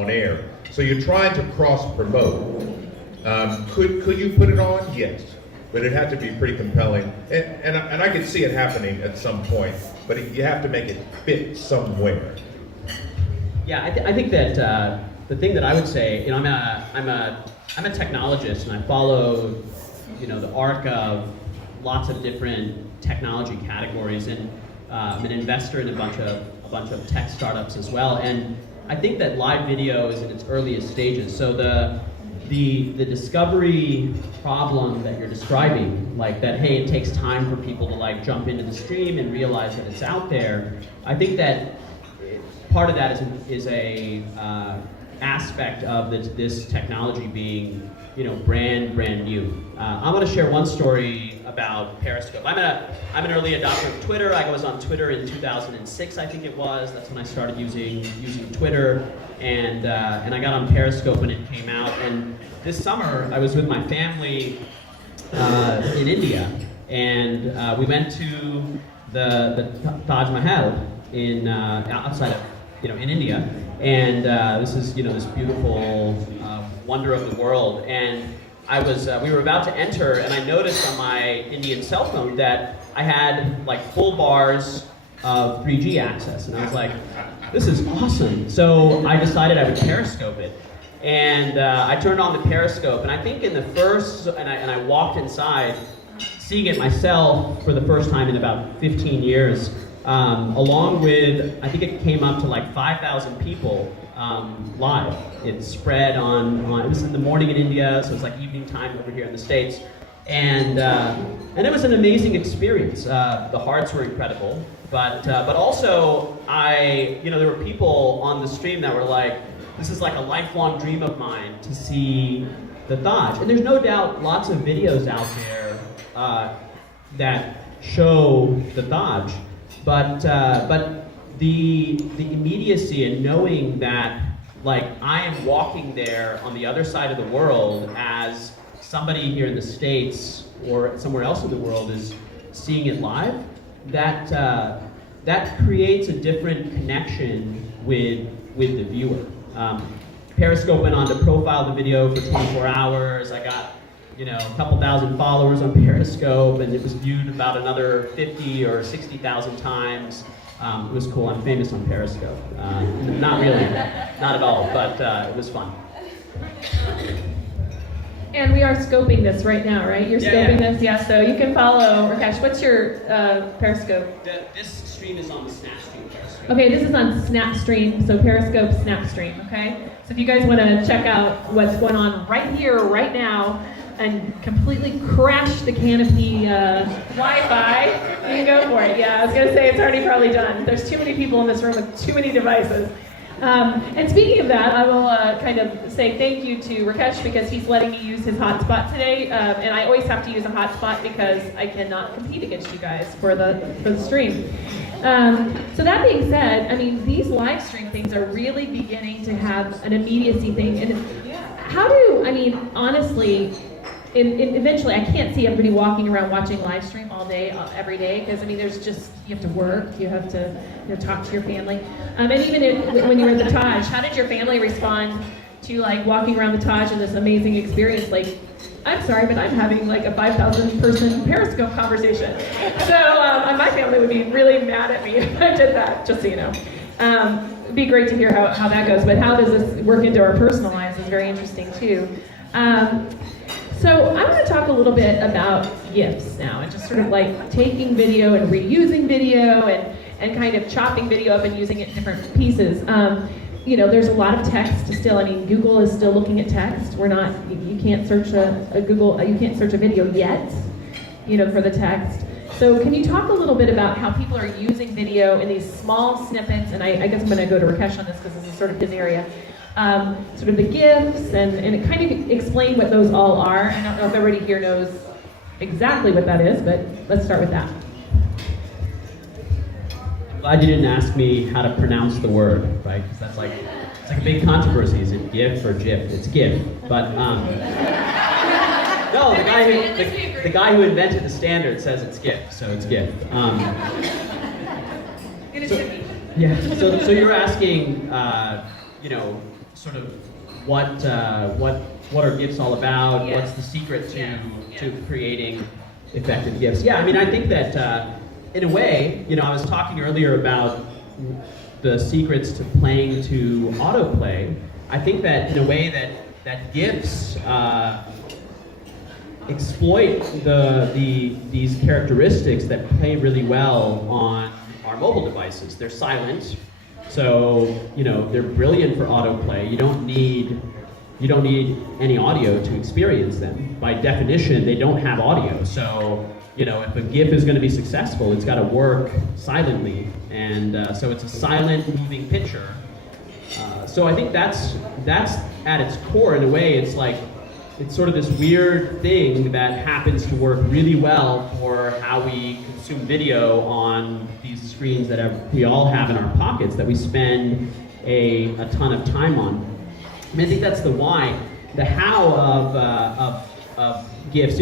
on air. So you're trying to cross-promote. Could you put it on? Yes. But it had to be pretty compelling. And I could see it happening at some point, but you have to make it fit somewhere. Yeah, I think that the thing that I would say, I'm a technologist, and I follow, the arc of lots of different technology categories, and I'm an investor in a bunch of tech startups as well. And I think that live video is in its earliest stages. So the discovery problem that you're describing, like that, hey, it takes time for people to like jump into the stream and realize that it's out there. I think that part of that is a aspect of this technology being, brand new. I want to share one story about Periscope. I'm an early adopter of Twitter. I was on Twitter in 2006, I think it was. That's when I started using Twitter, and I got on Periscope when it came out. And this summer, I was with my family in India, and we went to the Taj Mahal outside of in India, and this is this beautiful wonder of the world. And we were about to enter, and I noticed on my Indian cell phone that I had like full bars of 3G access, and I was like, this is awesome. So I decided I would Periscope it, and I turned on the Periscope, and I think in the first, and I walked inside, seeing it myself for the first time in about 15 years. Along with, I think it came up to like 5,000 people live. It spread on, it was in the morning in India, so it was like evening time over here in the States. And it was an amazing experience. The hearts were incredible, but also there were people on the stream that were like, this is like a lifelong dream of mine to see the Taj. And there's no doubt lots of videos out there that show the Taj. But the immediacy and knowing that, like, I am walking there on the other side of the world as somebody here in the States or somewhere else in the world is seeing it live, that creates a different connection with the viewer. Periscope went on to profile the video for 24 hours. I got a couple thousand followers on Periscope, and it was viewed about another 50 or 60,000 times. It was cool. I'm famous on Periscope. Not really, not at all, but it was fun. And we are scoping this right now, right? You're scoping this, yeah. So you can follow Rakesh. What's your Periscope? This stream is on the Snapstream Periscope. Okay, this is on Snapstream, so Periscope Snapstream. Okay, so if you guys want to check out what's going on right here, right now, and completely crash the Canopy Wi-Fi, you can go for it. Yeah, I was gonna say it's already probably done. There's too many people in this room with too many devices. And speaking of that, I will kind of say thank you to Rakesh because he's letting me use his hotspot today. And I always have to use a hotspot because I cannot compete against you guys for the stream. So that being said, I mean, these live stream things are really beginning to have an immediacy thing. And honestly, eventually I can't see everybody walking around watching live stream all day, every day, because you have to work, you have to talk to your family. And even when you were at the Taj, how did your family respond to like walking around the Taj and this amazing experience? Like, I'm sorry, but I'm having like a 5,000 person Periscope conversation. So my family would be really mad at me if I did that, just so you know. It'd be great to hear how that goes, but how does this work into our personal lives is very interesting too. So I want to talk a little bit about GIFs now, and just sort of like taking video and reusing video and kind of chopping video up and using it in different pieces. There's a lot of text still. I mean, Google is still looking at text. You can't search you can't search a video yet, for the text. So can you talk a little bit about how people are using video in these small snippets? And I guess I'm going to go to Rakesh on this because this is sort of his area. Sort of the GIFs and kind of explain what those all are. I don't know if everybody here knows exactly what that is, but let's start with that. I'm glad you didn't ask me how to pronounce the word, right? Because it's like a big controversy. Is it GIF or GIF? It's GIF, but no, the guy who invented the standard says it's GIF, so it's GIF. So you're asking sort of what are GIFs all about? Yes. What's the secret to Yeah. to creating effective GIFs? Yeah, I mean, I think that in a way, I was talking earlier about the secrets to playing to autoplay. I think that in a way that GIFs exploit these characteristics that play really well on our mobile devices. They're silent, so they're brilliant for autoplay. You don't need any audio to experience them. By definition, they don't have audio. So if a GIF is going to be successful, it's got to work silently, and so it's a silent moving picture. So I think that's at its core. In a way, it's sort of this weird thing that happens to work really well for how we consume video on these screens that we all have in our pockets, that we spend a ton of time on. I mean, I think that's the why. The how of GIFs.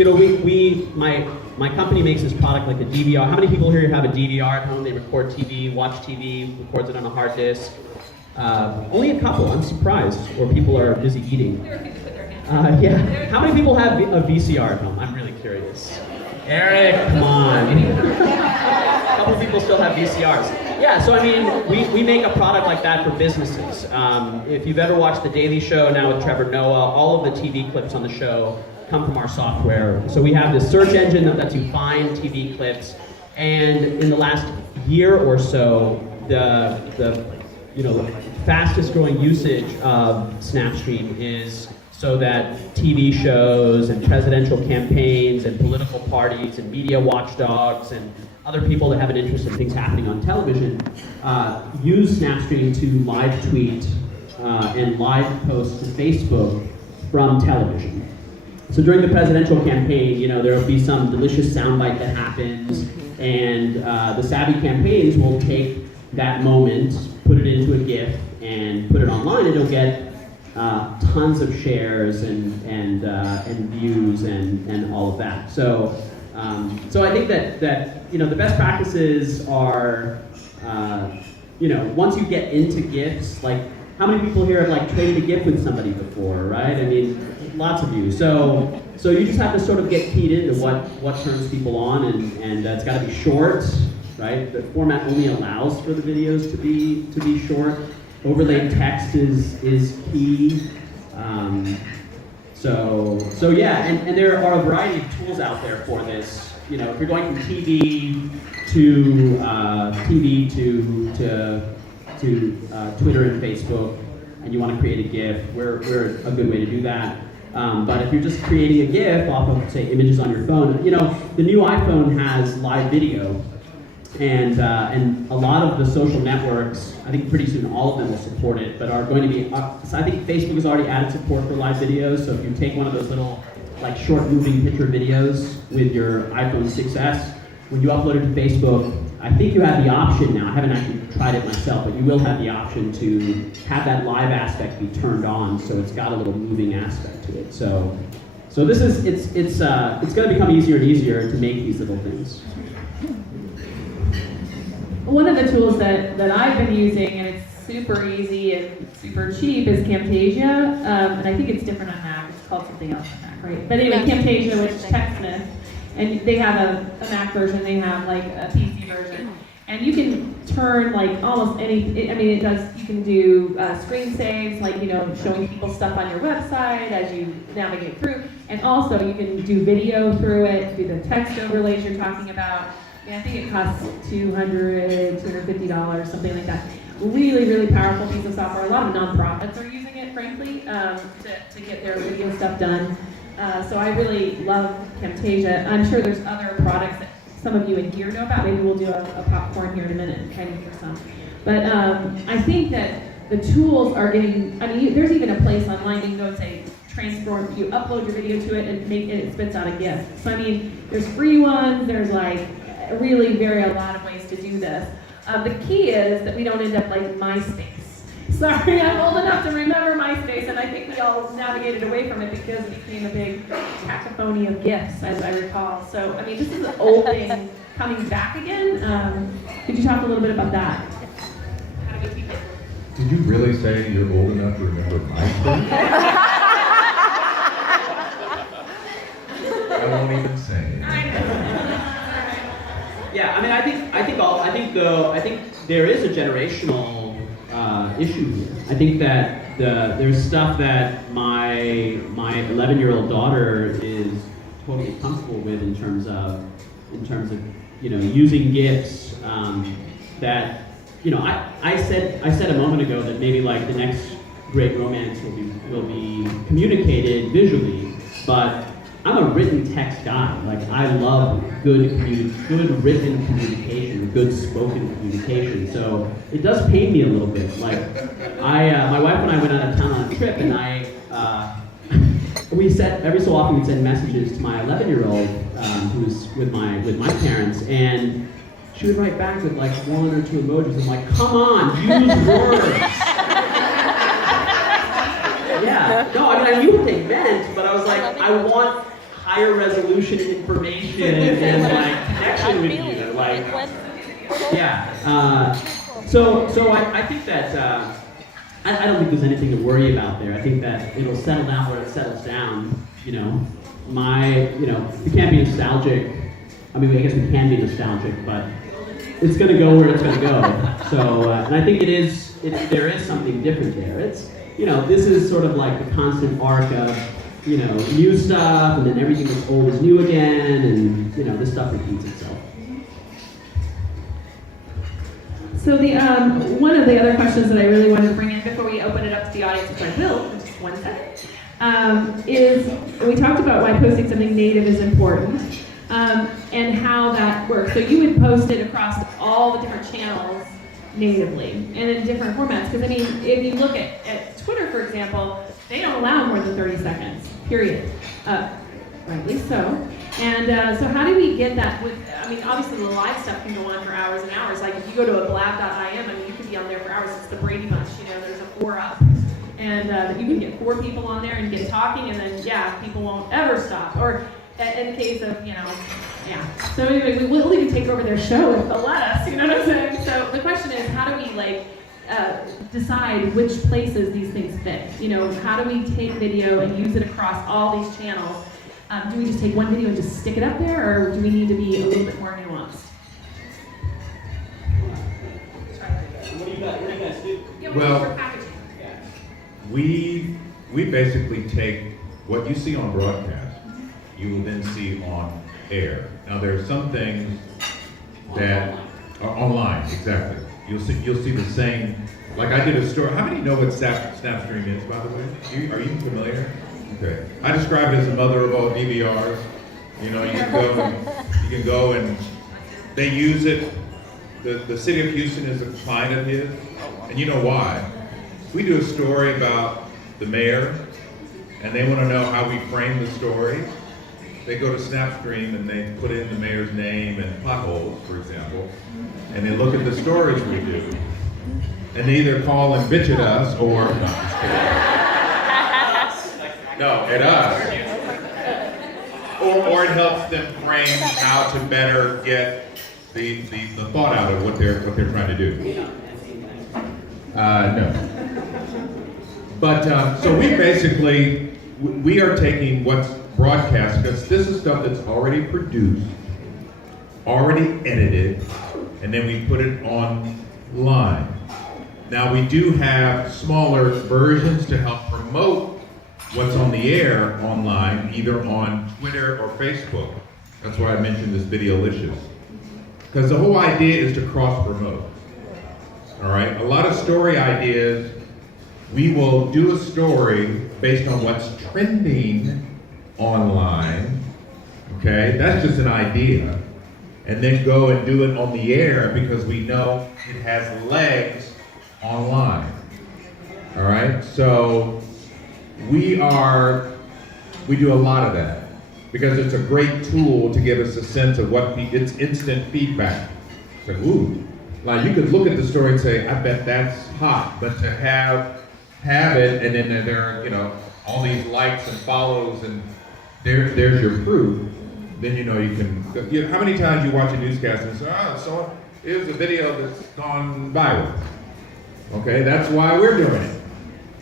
My company makes this product like a DVR. How many people here have a DVR at home? They record TV, watch TV, records it on a hard disk. Only a couple. I'm surprised. Or people are busy eating. There are people with their hands. Yeah. How many people have a VCR at home? I'm really curious. Eric, come on. A couple of people still have VCRs. Yeah, so I mean, we make a product like that for businesses. If you've ever watched The Daily Show now with Trevor Noah, all of the TV clips on the show come from our software. So we have this search engine that lets you find TV clips, and in the last year or so, the fastest growing usage of Snapstream is so that TV shows and presidential campaigns and political parties and media watchdogs and other people that have an interest in things happening on television use Snapstream to live tweet and live post to Facebook from television. So during the presidential campaign, there will be some delicious soundbite that happens, and the savvy campaigns will take that moment, put it into a GIF, and put it online, and it'll get tons of shares and views and all of that. So I think that the best practices are once you get into GIFs, like how many people here have traded a GIF with somebody before, right? I mean, lots of you. So you just have to sort of get keyed into what turns people on, and it's got to be short, right? The format only allows for the videos to be short. Overlaid text is key. So yeah, and there are a variety of tools out there for this. If you're going from TV to Twitter and Facebook, and you want to create a GIF, we're a good way to do that. But if you're just creating a GIF off of, say, images on your phone, the new iPhone has live video. And a lot of the social networks, I think pretty soon all of them will support it, but are going to be, so I think Facebook has already added support for live videos, so if you take one of those little short moving picture videos with your iPhone 6S, when you upload it to Facebook, I think you have the option now, I haven't actually tried it myself, but you will have the option to have that live aspect be turned on, so it's got a little moving aspect to it. So this is, it's going to become easier and easier to make these little things. One of the tools that I've been using, and it's super easy and super cheap, is Camtasia. And I think it's different on Mac. It's called something else on Mac, right? But anyway, Camtasia, which is TechSmith, and they have a Mac version, they have a PC version. And you can turn almost any, it does, you can do screen saves, showing people stuff on your website as you navigate through. And also you can do video through it, do the text overlays you're talking about. I think it costs $200, $250, something like that. Really, really powerful piece of software. A lot of nonprofits are using it, frankly, to get their video stuff done. So I really love Camtasia. I'm sure there's other products that some of you in here know about. Maybe we'll do a popcorn here in a minute, kind of for some. But I think that the tools are getting, there's even a place online you can go and say, transform, you upload your video to it and it spits out a GIF. So there's free ones, there's really a lot of ways to do this. The key is that we don't end up like MySpace. Sorry, I'm old enough to remember MySpace, and I think we all navigated away from it because it became a big cacophony of GIFs, as I recall. So, this is an old thing coming back again. Could you talk a little bit about that? How do we keep it Did you really say you're old enough to remember MySpace? I won't even say it. Yeah, I mean, I think there is a generational issue here. I think that there's stuff that my 11-year-old daughter is totally comfortable with in terms of using GIFs that I said a moment ago that maybe like the next great romance will be communicated visually, but I'm a written text guy. Like I love good written communication, good spoken communication. So it does pain me a little bit. Like my wife and I went out of town on a trip, and we said every so often we'd send messages to my 11-year-old who's with my parents, and she would write back with like one or two emojis. I'm like, come on, use words. Yeah. No, I mean I knew what they meant, but I was like, I want higher resolution information and like connection with you. Like, yeah. So I think that I don't think there's anything to worry about there. I think that it'll settle down where it settles down. You can't be nostalgic. I mean, I guess we can be nostalgic, but it's going to go where it's going to go. So, and I think there is something different there. It's, this is sort of like the constant arc of, new stuff, and then everything that's old is new again, and, this stuff repeats itself. So one of the other questions that I really wanted to bring in before we open it up to the audience, which I will in just 1 second, is we talked about why posting something native is important, and how that works. So you would post it across all the different channels natively and in different formats. Because I mean, if you look at Twitter, for example, they don't allow more than 30 seconds, period. Rightly so. And so how do we get that with, I mean, obviously the live stuff can go on for hours and hours. Like if you go to a blab.im, I mean, you could be on there for hours. It's the Brady Bunch, there's a 4-up. And you can get 4 people on there and get talking, and then, people won't ever stop. Or in the case of, So anyway, we'll even take over their show if they'll let us, you know what I'm saying? So the question is, how do we, decide which places these things fit? How do we take video and use it across all these channels? Do we just take one video and just stick it up there, or do we need to be a little bit more nuanced? What do you guys do? Yeah, Well, for packaging. we basically take what you see on broadcast, you will then see on air. Now there are some things that are online, exactly. You'll see the same. Like I did a story. How many know what Snapstream is, by the way? Are you familiar? Okay. I describe it as the mother of all DVRs. You can go and they use it. The city of Houston is a client of his, and you know why? We do a story about the mayor, and they want to know how we frame the story. They go to Snapstream and they put in the mayor's name and potholes, for example, and they look at the stories we do, and they either call and bitch at us or no, at us, or it helps them frame how to better get the thought out of what they're trying to do. No. But so we are taking what's broadcast, because this is stuff that's already produced, already edited, and then we put it online. Now we do have smaller versions to help promote what's on the air online, either on Twitter or Facebook. That's why I mentioned this Videolicious. Because the whole idea is to cross-promote. All right, a lot of story ideas, we will do a story based on what's trending online, okay? That's just an idea. And then go and do it on the air because we know it has legs online. All right, so we do a lot of that because it's a great tool to give us a sense of it's instant feedback. It's like, ooh, like you could look at the story and say, I bet that's hot, but to have it, and then there are, all these likes and follows, and there's your proof. Then you can. How many times you watch a newscast and say, so here's a video that's gone viral. Okay, that's why we're doing it,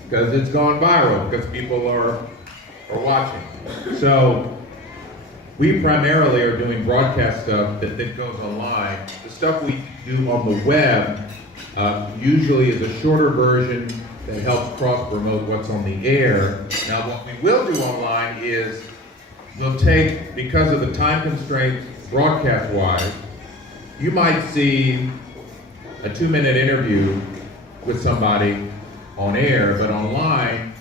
because it's gone viral, because people are watching. So we primarily are doing broadcast stuff that goes online. The stuff we do on the web usually is a shorter version that helps cross-promote what's on the air. Now, what we will do online is we'll take, because of the time constraints broadcast-wise, you might see a 2-minute interview with somebody on air, but online,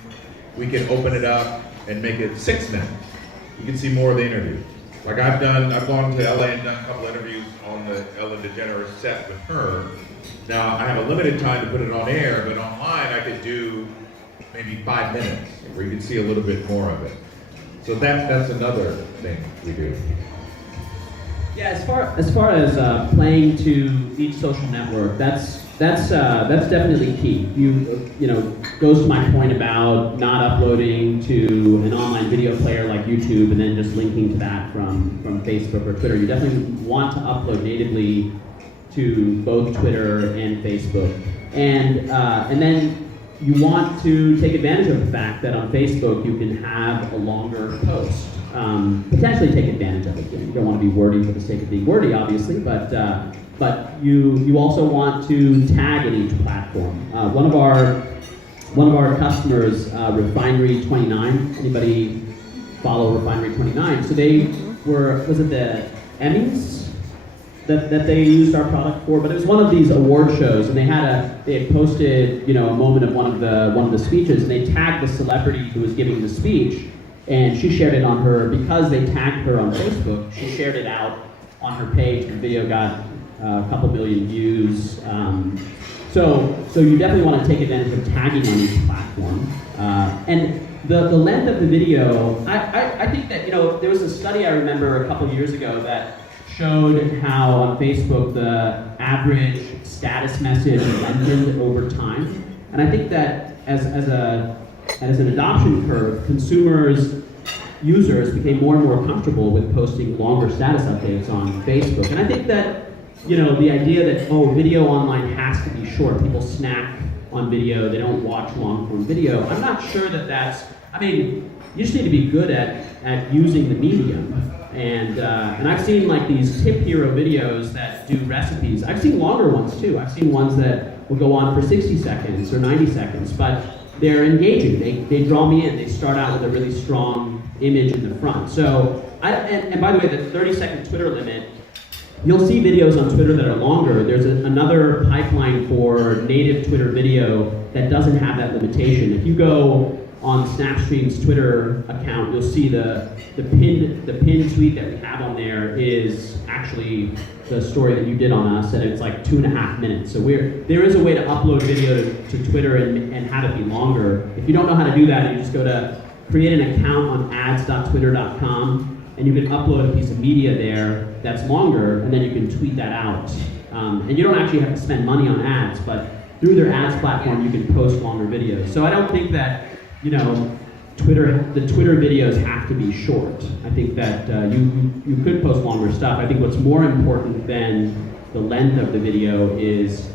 we can open it up and make it 6 minutes. You can see more of the interview. Like I've gone to LA and done a couple interviews on the Ellen DeGeneres set with her. Now, I have a limited time to put it on air, but online I could do maybe 5 minutes, where you can see a little bit more of it. So that's another thing we do. Yeah, as far as playing to each social network, that's definitely key. You know, goes to my point about not uploading to an online video player like YouTube and then just linking to that from Facebook or Twitter. You definitely want to upload natively to both Twitter and Facebook, and then you want to take advantage of the fact that on Facebook you can have a longer post. Potentially take advantage of it. You don't want to be wordy for the sake of being wordy, obviously, but you also want to tag in each platform. One of our customers, Refinery29. Anybody follow Refinery29? So they was it the Emmys that they used our product for? But it was one of these award shows, and they had posted, you know, a moment of one of the speeches, and they tagged the celebrity who was giving the speech. And she shared it on her, because they tagged her on Facebook, she shared it out on her page. The video got a couple million views. So you definitely want to take advantage of tagging on each platform. And the length of the video, I think that, you know, there was a study I remember a couple years ago that showed how on Facebook the average status message lengthened over time. And I think that as an adoption curve, users became more and more comfortable with posting longer status updates on Facebook. And I think that, you know, the idea that, video online has to be short, people snack on video, they don't watch long form video, I'm not sure you just need to be good at using the medium. And I've seen like these tip hero videos that do recipes. I've seen longer ones too. I've seen ones that will go on for 60 seconds or 90 seconds, but they're engaging. They draw me in. They start out with a really strong image in the front. So, and by the way, the 30-second Twitter limit, you'll see videos on Twitter that are longer. There's another pipeline for native Twitter video that doesn't have that limitation. If you go on Snapstream's Twitter account, you'll see the pinned tweet that we have on there is actually the story that you did on us, and it's like 2.5 minutes. So there is a way to upload video to Twitter and have it be longer. If you don't know how to do that, you just go to create an account on ads.twitter.com, and you can upload a piece of media there that's longer, and then you can tweet that out. And you don't actually have to spend money on ads, but through their ads platform, you can post longer videos. So I don't think that, you know, the Twitter videos have to be short. I think that you could post longer stuff. I think what's more important than the length of the video is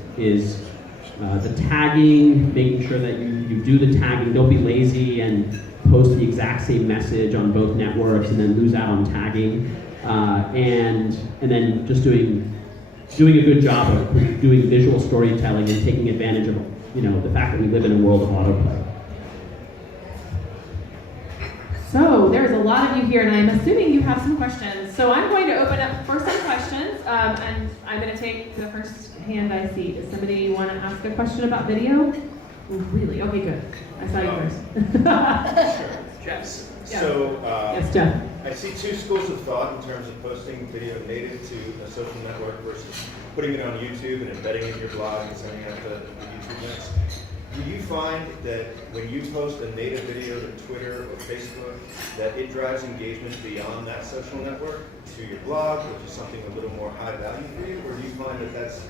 the tagging, making sure that you do the tagging. Don't be lazy and post the exact same message on both networks and then lose out on tagging. And then just doing a good job of doing visual storytelling and taking advantage of, you know, the fact that we live in a world of autoplay. So there's a lot of you here, and I'm assuming you have some questions. So I'm going to open up for some questions, and I'm going to take the first hand I see. Does somebody want to ask a question about video? Oh, really? Okay, good. I saw you first. Sure. Jeff. Yeah. So, Yes, Jeff. I see two schools of thought in terms of posting video native to a social network versus putting it on YouTube and embedding it in your blog and sending out the YouTube links. Do you find that when you post a native video to Twitter or Facebook, that it drives engagement beyond that social network to your blog, which is something a little more high value for you, or do you find that that's kind